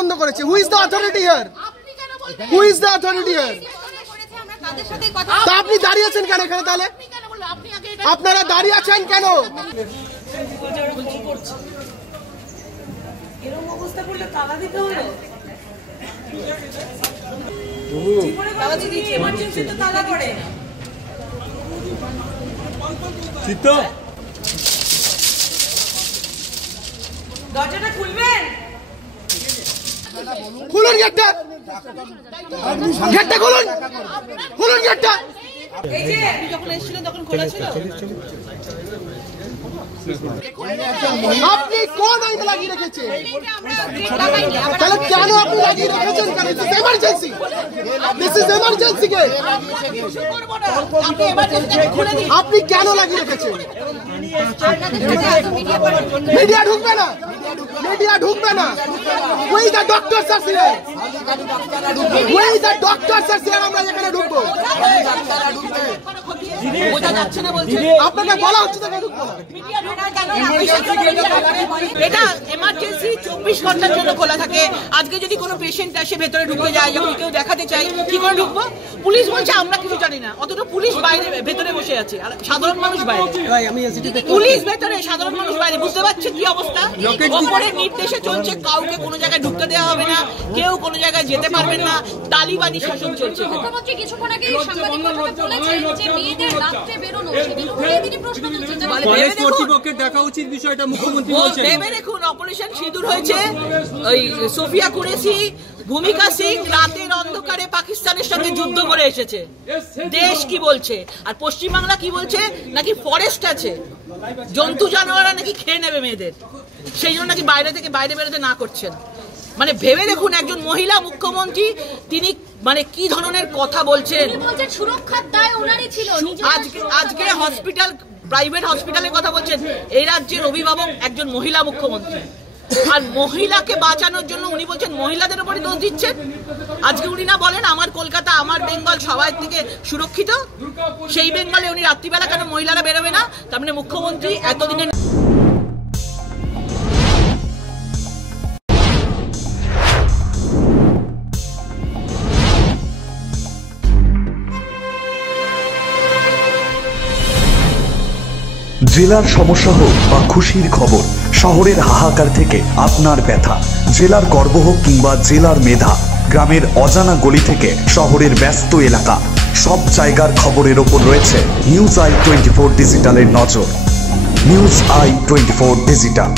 বন্ধ করেছে। Who is the authority here? Who is the authority here? তা আপনি দাঁড়িয়ে আছেন কেন এখানে? তাহলে আপনারা দাঁড়িয়ে আছেন কেন? এরকম অবস্থা করলে তালা দিতে হলো। তালা দিতে এমার্জেন্সি তো তালা করে। চিত্ত দরজাটা খুলবেন? খুলুন গেটটা, গেটটা খুলুন, খুলুন গেটটা। এই যে আপনি যখন এসেছিলেন তখন খোলা ছিল? আপনি কোন আইন লাগিয়ে রেখেছেন? তাহলে কেন আপনি লাগিয়ে রেখেছেন? কারণ this is emergency, this is emergency কে আপনি কেন লাগিয়ে রেখেছেন? মিডিয়া ঢুকবে না, মিডিয়া ঢুকবে না। ওই দা ডক্টরস আর সিয়ার, ওই দা ডক্টরস আর সিয়ার। আমরা এখানে ঢুকবো, বোঝা যাচ্ছে না বলছেন? আপনাকে বলা হচ্ছে না ঢুকবো না। এটা এমার্জেন্সি 24 ঘন্টার জন্য খোলা থাকে। আজকে যদি কোনো পেশেন্ট আসে ভেতরে ঢুকতে যায়, যখন কেউ দেখাতে চাই, কি করে ঢুকবো? পুলিশ বলছে আমরা কিছু জানি না, অথচ পুলিশ বাইরে ভেতরে বসে আছে আর সাধারণ মানুষ বাইরে। পুলিশ ভেতরে, সাধারণ মানুষ বাইরে। বুঝতে পারছে কি অবস্থা? ওপরের নির্দেশে চলছে, কাউকে কোনো জায়গায় ঢুকতে দেওয়া হবে না, কেউ কোনো জায়গায় যেতে পারবেন না। তালিবানি শাসন চলছে। মুখ্যমন্ত্রী কিছুক্ষণ আগে সাংবাদিকদের বলেছেন যে মেয়েদের রাতে বেরোনো, সেদিন উঠে তিনি প্রশ্ন তুলছেন যে কলেজ কর্তৃপক্ষের দেখা উচিত বিষয়টা মুখ্যমন্ত্রী বলছেন। ভেবে দেখুন, অপারেশন সিঁদুর হয়েছে, ওই সোফিয়া কুরেশি, ভূমিকা সিং রাতের অন্ধকারে পাকিস্তানের সঙ্গে যুদ্ধ করে এসেছে। দেশ কি বলছে? আর পশ্চিমবাংলা কি বলছে? নাকি ফরেস্ট আছে, জন্তু জানোয়াররা নাকি খেয়ে নেবে মেয়েদের, সেই জন্য নাকি বাইরে থেকে বাইরে বেরোতে না করছেন। মানে ভেবে দেখুন, একজন মহিলা মুখ্যমন্ত্রী, তিনি মানে কি ধরনের কথা বলছেন। সুরক্ষার দায় ওনারই ছিল। আজকে হসপিটাল, প্রাইভেট হসপিটালের কথা বলছেন। এই রাজ্যের অভিভাবক একজন মহিলা মুখ্যমন্ত্রী, আর মহিলাকে বাঁচানোর জন্য উনি বলছেন মহিলাদের উপরে দোষ দিচ্ছেন। আজকে উনি না বলেন আমার কলকাতা, আমার বেঙ্গল সবাই থেকে সুরক্ষিত, সেই বেঙ্গলে উনি রাত্রিবেলা কেন মহিলারা বেরোবে না? তার মানে মুখ্যমন্ত্রী এতদিনের জেলার সমস্যা হোক বা খুশির খবর, শহরের হাহাকার থেকে আপনার ব্যথা, জেলার গর্ব হোক কিংবা জেলার মেধা, গ্রামের অজানা গলি থেকে শহরের ব্যস্ত এলাকা, সব জায়গার খবরের ওপর রয়েছে নিউজ আই 24 ডিজিটালের নজর। News I 24 digital.